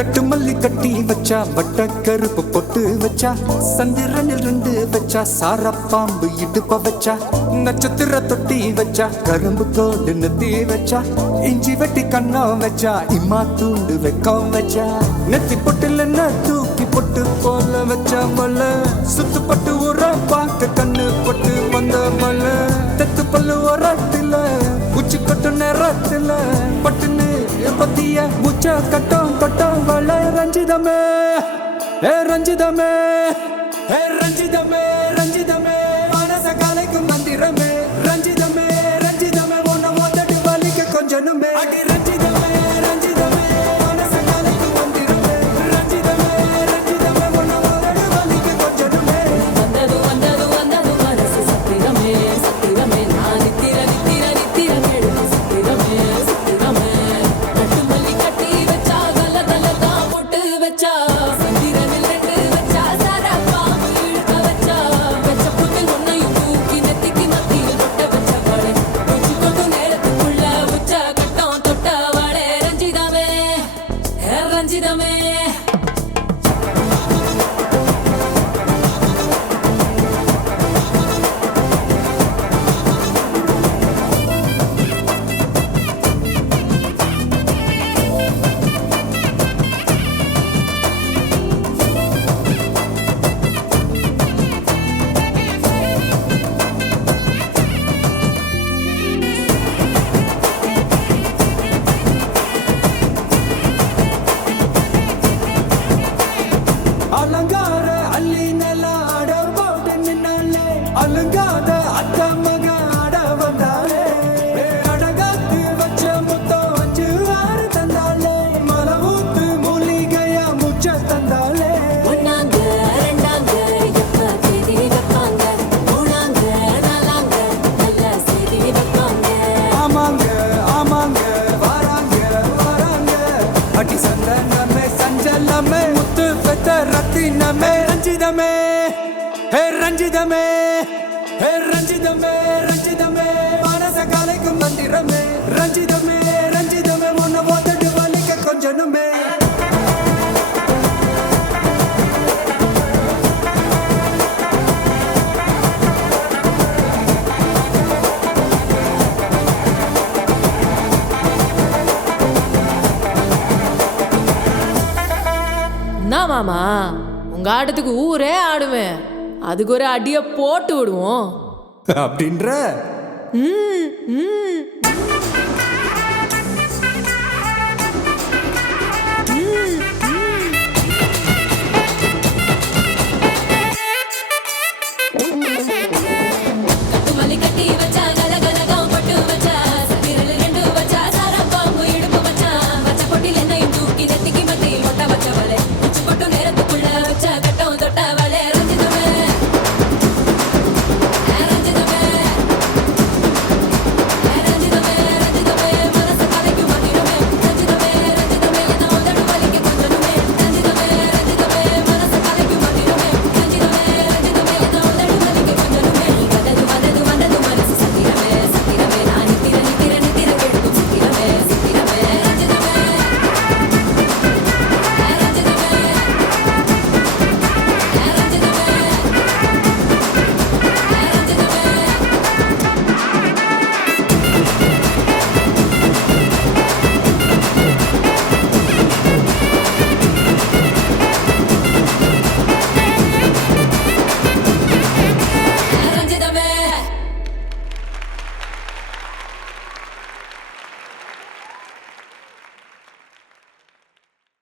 கட்டு மல்லி கட்டி வச்சா வட்ட கருப்பு பொட்டு வச்சா சந்திரனில் 2 வச்சா சார பாம்பு இடுப்ப வச்சா நட்சத்திர தொட்டி வச்சா கரும்பு கோடு நெத்தி வச்சா இஞ்சி வெட்டி கண்ணம் வச்சா இம்மா தூண்டு வெக்கம் வச்சா நெத்தி பொட்டுல தூக்கி பொட்டு போல வச்சா மல சுத்து பட்டு உர பார்க்க கண்ணு பொட்டு வந்த மல தெத்து பல்லு உரத்துல உச்சி கொட்டு நேரத்துல பட்டுன்னு பத்திய முச்ச கட்டம் கட்டம் வள ரஞ்சிதமே ஏ ரஞ்சிதமே ஏ ரஞ்சிதமே ரஞ்சிதமே மனச கலைக்கும் மந்திரமே ரஞ்சிதமே ரஞ்சிதமே ஒன்ன ஓதட்டு வலிக்க கொஞ்சனுமே அடி ரஞ்சிதமே ரஞ்சிதமே மனச கலைக்கும் மந்திரமே ரஞ்சிதமே ரஞ்சிதமே ஒன்ன ஓதட்டு வலிக்க கொஞ்சனுமே வந்தது வந்தது வந்தது மனசு சத்திரமே சத்திரமே நான் நித்திர நித்திர நித்திர கேடு சத்திரமே சத்திரமே கட்டு மல்லி கட்டி வச்சா கல கல தான் போட்டு வச்சா சந்திரனில் 2 வச்சா சாரா பாம்பு இழுக்க வச்சா வச்ச புட்டில் ஒன்னையும் தூக்கி நெத்திக்கு மத்தியில் தொட்ட வச்ச வாழை உச்சி கொண்டு நேரத்துக்குள்ள உச்ச கட்டம் தொட்ட வாழை ரஞ்சிதமே ரஞ்சிதமே அலங்கார அள்ளி நில ஆட போட்டு நின்னாலே அலங்காத அத்த மக ஆட வந்தாலே அடகாத்து வச்ச முத்தம் 5 6 தந்தாலே மலை ஊத்து மூலிகையா முச்ச தந்தாலே ஒன்னாங்க ரெண்டாங்க எப்ப தேதி வைப்பாங்க மூணாங்க நாலாங்க நல்ல செய்தி வைப்பாங்க ஆமாங்க ஆமாங்க வராங்க வராங்க அடி சந்தனமே சஞ்சலமே முத்து பெத்த ரத்தினமே ரஞ்சிதமே ஹே ரஞ்சிதமே ஹே ரஞ்சிதமே ரஞ்சிதமே மனச கலைக்கும் மந்திரமே ரஞ்சிதமே ரஞ்சிதமே ஒன்ன ஓதட்டு வலிக்க கொஞ்சனுமே என்ன மாமா உங்க ஆட்டத்துக்கு ஊரே ஆடுவேன் அதுக்கு ஒரு அடிய போட்டு விடுவோம் அப்படின்ற ம் ம்